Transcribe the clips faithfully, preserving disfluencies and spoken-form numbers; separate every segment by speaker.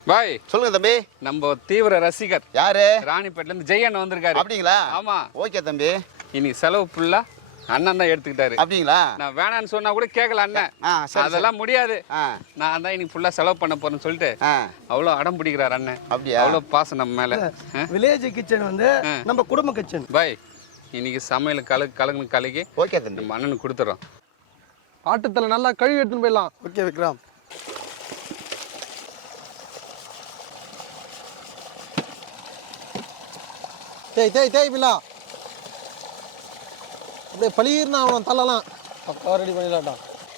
Speaker 1: பாய்
Speaker 2: சொல்லுங்க தம்பி.
Speaker 1: நம்ம தீவிர ரசிகர்
Speaker 2: யாரு?
Speaker 1: ராணிப்பேட்ல இருந்து ஜெயன் வந்திருக்காரு.
Speaker 2: அப்படிங்களா?
Speaker 1: ஆமா.
Speaker 2: ஓகே தம்பி.
Speaker 1: இன்னைக்கு செலவு ஃபுல்லா அண்ணன் தான் எடுத்துக்கிட்டாரு.
Speaker 2: அப்படிங்களா?
Speaker 1: நான் வேணான்னு சொன்னா கூட கேட்கல அண்ணன். அதெல்லாம் முடியாது, நான் தான் இன்னைக்கு ஃபுல்லா செலவு பண்ண போறேன்னு சொல்லிட்டு அவ்வளோ அடம் பிடிக்கிறார் அண்ணன்.
Speaker 2: அப்படியா?
Speaker 1: அவ்வளோ பாசம் நம்ம மேல.
Speaker 3: வில்லேஜ் கிச்சன் வந்து நம்ம குடும்ப கிச்சன்.
Speaker 1: பாய் இன்னைக்கு சமையல் கலக்கு கலங்கு கலக்கி
Speaker 2: ஓகே தம்பி
Speaker 1: நம்ம அண்ணனுக்கு கொடுத்துறோம்.
Speaker 3: ஆட்டுத்தலை நல்லா கழுவி எடுத்துன்னு போயிடலாம். ஓகே விக்ரம். தேய் தேய் தேய் பில்லா அப்படியே பளிர்னா அவன் தள்ளலாம். பக்கா ரெடி பண்ணிடலாம்டா.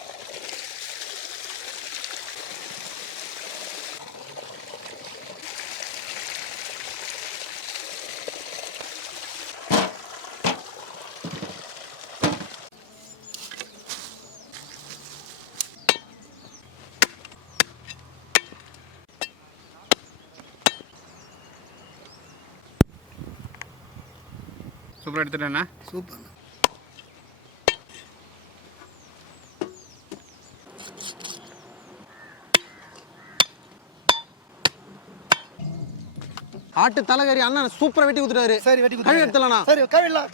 Speaker 1: சூப்பர் எடுத்துட்டேண்ணா.
Speaker 3: சூப்பர். ஆட்டு தலைகறி அண்ணன் சூப்பரா வெட்டி கொடுத்துட்டாரு. சரி வெட்டி கொடுத்து கழுவி எடுத்துடலாம். சரி கழுவிடலாம்.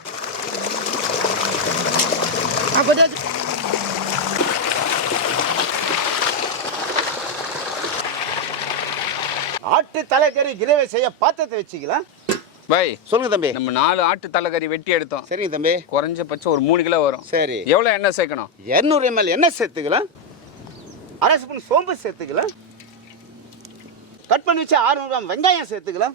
Speaker 2: ஆட்டு தலைக்கறி கிரேவி செய்ய பாத்திரத்தை வச்சுக்கலாம்.
Speaker 1: பாய்
Speaker 2: சொல்லுங்க தம்பி.
Speaker 1: நம்ம நாலு ஆட்டு தலைக்கறி வெட்டி எடுத்தோம்.
Speaker 2: சரிங்க தம்பி.
Speaker 1: குறைஞ்சபட்சம் ஒரு மூணு கிலோ வரும். சரி. எவ்வளோ எண்ணெய் சேர்க்கணும்?
Speaker 2: இருநூறு எம்எல் எண்ணெய் சேர்த்துக்கலாம். அரை ஸ்பூன் சோம்பு சேர்த்துக்கலாம். கட் பண்ணி வச்சு அறுநூறு கிராம் வெங்காயம் சேர்த்துக்கலாம்.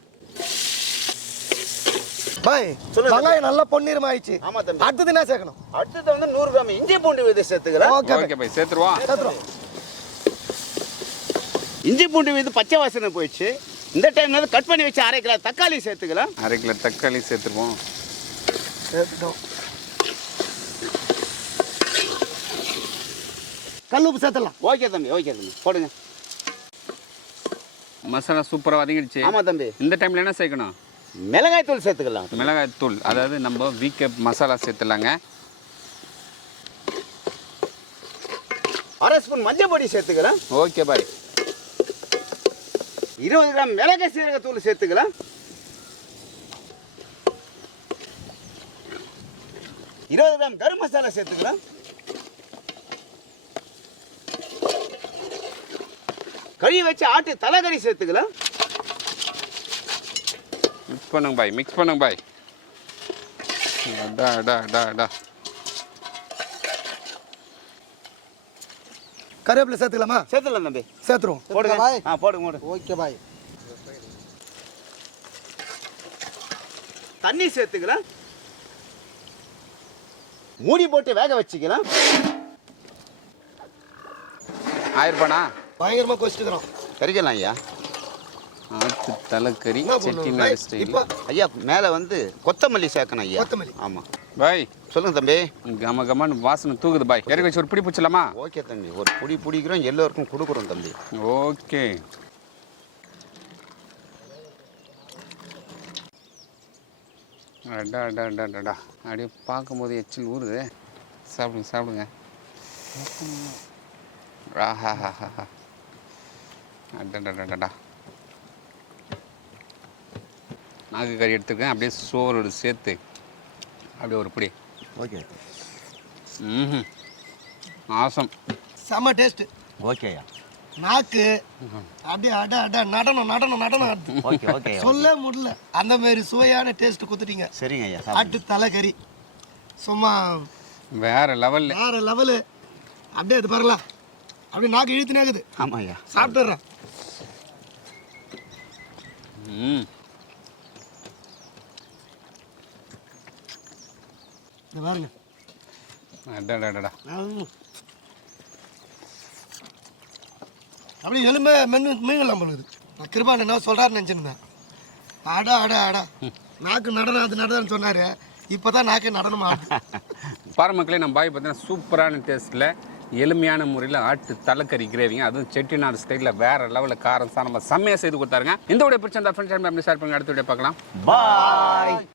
Speaker 3: பாய் சொல்லுங்க. வெங்காயம் நல்லா பொன்னிறம் ஆயிடுச்சு.
Speaker 2: ஆமா தம்பி.
Speaker 3: அடுத்தது என்ன சேர்க்கணும்?
Speaker 2: அடுத்தது வந்து நூறு கிராம் இஞ்சி பூண்டு விதை சேர்த்துக்கலாம்.
Speaker 1: ஓகே பாய் சேர்த்துருவோம்.
Speaker 3: சேர்த்துறோம்.
Speaker 2: இஞ்சி பூண்டு விதை பச்சை வாசனை போயிடுச்சு. இந்த டைம்ல கட் பண்ணி வச்சு அரை கிலோ தக்காளி சேர்த்துக்கலாம்.
Speaker 1: அரை கிலோ தக்காளி சேர்த்துருவோம்.
Speaker 3: சேர்த்துட்டோம். கல் உப்பு சேர்த்துடலாம்.
Speaker 2: ஓகே தம்பி. ஓகே தம்பி போடுங்க.
Speaker 1: மசாலா சூப்பராக வதங்கிடுச்சு.
Speaker 2: ஆமா தம்பி.
Speaker 1: இந்த டைம்ல என்ன சேர்க்கணும்?
Speaker 2: மிளகாய் தூள் சேர்த்துக்கலாம்.
Speaker 1: மிளகாய் தூள் அதாவது நம்ம வீக்கப் மசாலா சேர்த்துலாங்க.
Speaker 2: அரை ஸ்பூன் மஞ்சள் பொடி சேர்த்துக்கலாம்.
Speaker 1: Okay bye.
Speaker 2: இருபது கிராம் மிளகாய் சீரக தூள் சேர்த்துக்கலாம். இருபது கிராம் கரும் மசாலா சேர்த்துக்கலாம். கழுவி வச்சு ஆட்டு தலைகறி சேர்த்துக்கலாம்.
Speaker 1: மிக்ஸ் பண்ணுங்க பாய். மிக்ஸ் பண்ணுங்க பாய். அடா அடா அடா அடா.
Speaker 3: கருவேப்பிலை சேர்த்துக்கலாமா?
Speaker 2: சேர்த்துக்கலாம் தம்பி.
Speaker 3: சேர்த்துருவோம்.
Speaker 2: போடுங்க பாய். ஆ போடுங்க போடுங்க.
Speaker 3: Okay bye.
Speaker 2: தண்ணி சேர்த்துக்கலாம். மூடி போட்டு வேக வச்சுக்கலாம்.
Speaker 1: ஆயிருப்பானா?
Speaker 3: பயங்கரமா கொச்சிட்டுக்கிறோம்.
Speaker 2: கறிக்கலாம் ஐயா.
Speaker 1: ஆட்டு தலைக்கறி செட்டிநாடு ஸ்டைல்.
Speaker 2: ஐயா மேலே வந்து கொத்தமல்லி சேர்க்கணும் ஐயா.
Speaker 3: கொத்தமல்லி.
Speaker 2: ஆமாம்
Speaker 1: பாய்.
Speaker 2: சொல்லுங்க தம்பி.
Speaker 1: கம கமன்னு வாசனை தூக்குது பாய். இறக்கி வச்சு ஒரு பிடி பிடிச்சலாமா?
Speaker 2: ஓகே தம்பி. ஒரு புடி பிடிக்கிறோம், எல்லோருக்கும் கொடுக்குறோம் தம்பி.
Speaker 1: ஓகே. அடா அடா அடா அடா. அப்படியே பார்க்கும்போது எச்சில் ஊறுது. சாப்பிடுங்க சாப்பிடுங்க. ஆஹா ஹா ஹா ஹா. அடடடடா. நாக்கு கறி எடுத்துருக்கேன். அப்படியே சோறோடு சேர்த்து அப்படியே ஒரு பிடி.
Speaker 2: ஓகே.
Speaker 1: ம் ஆசம்.
Speaker 3: செம்ம டேஸ்ட்டு.
Speaker 2: ஓகே.
Speaker 3: நாக்கு அப்படியே அட அட நடனம் நடனம் நடனம்.
Speaker 2: Okay okay.
Speaker 3: சொல்ல முடியல அந்த மாதிரி சுவையான டேஸ்ட் கொடுத்துட்டீங்க.
Speaker 2: சரிங்க ஐயா.
Speaker 3: ஆட்டு தலைக்கறி சும்மா
Speaker 1: வேற லெவலில்.
Speaker 3: வேற லெவலு. அப்படியே அது பரலாம். அப்படியே நாக்கு இழுத்து நேக்குது.
Speaker 2: ஆமாம் ஐயா.
Speaker 3: சாப்பிட்டுறேன்.
Speaker 1: ம்
Speaker 3: இது பாருங்க.
Speaker 1: அடடடடா.
Speaker 3: அப்படியே எலும்பே மென்னு மீன்களாம் போலுது. நான் கிருபாண்ட என்ன சொல்கிறாருன்னு நினச்சிருந்தேன். அடா அடா அடா நாக்கு நடனம் அது நடனம்னு சொன்னார். இப்போ தான் நாக்கு நடனம் ஆகுது.
Speaker 1: பாரு மக்களே, நம்ம பாய் பார்த்தீங்கன்னா சூப்பரான டேஸ்ட்டில் எளிமையான முறையில் ஆட்டு தலைக்கறி கிரேவிங்க, அதுவும் செட்டிநாடு ஸ்டைலில் வேறு லெவலில் காரம் சார் நம்ம செம்மையாக செய்து கொடுத்தாருங்க. இந்த வீடியோ பிடிச்சிருந்தா ஃப்ரெண்ட்ஸ் ஷேர் பண்ணி அடுத்த வீடியோ பார்க்கலாம்.
Speaker 2: பாய்.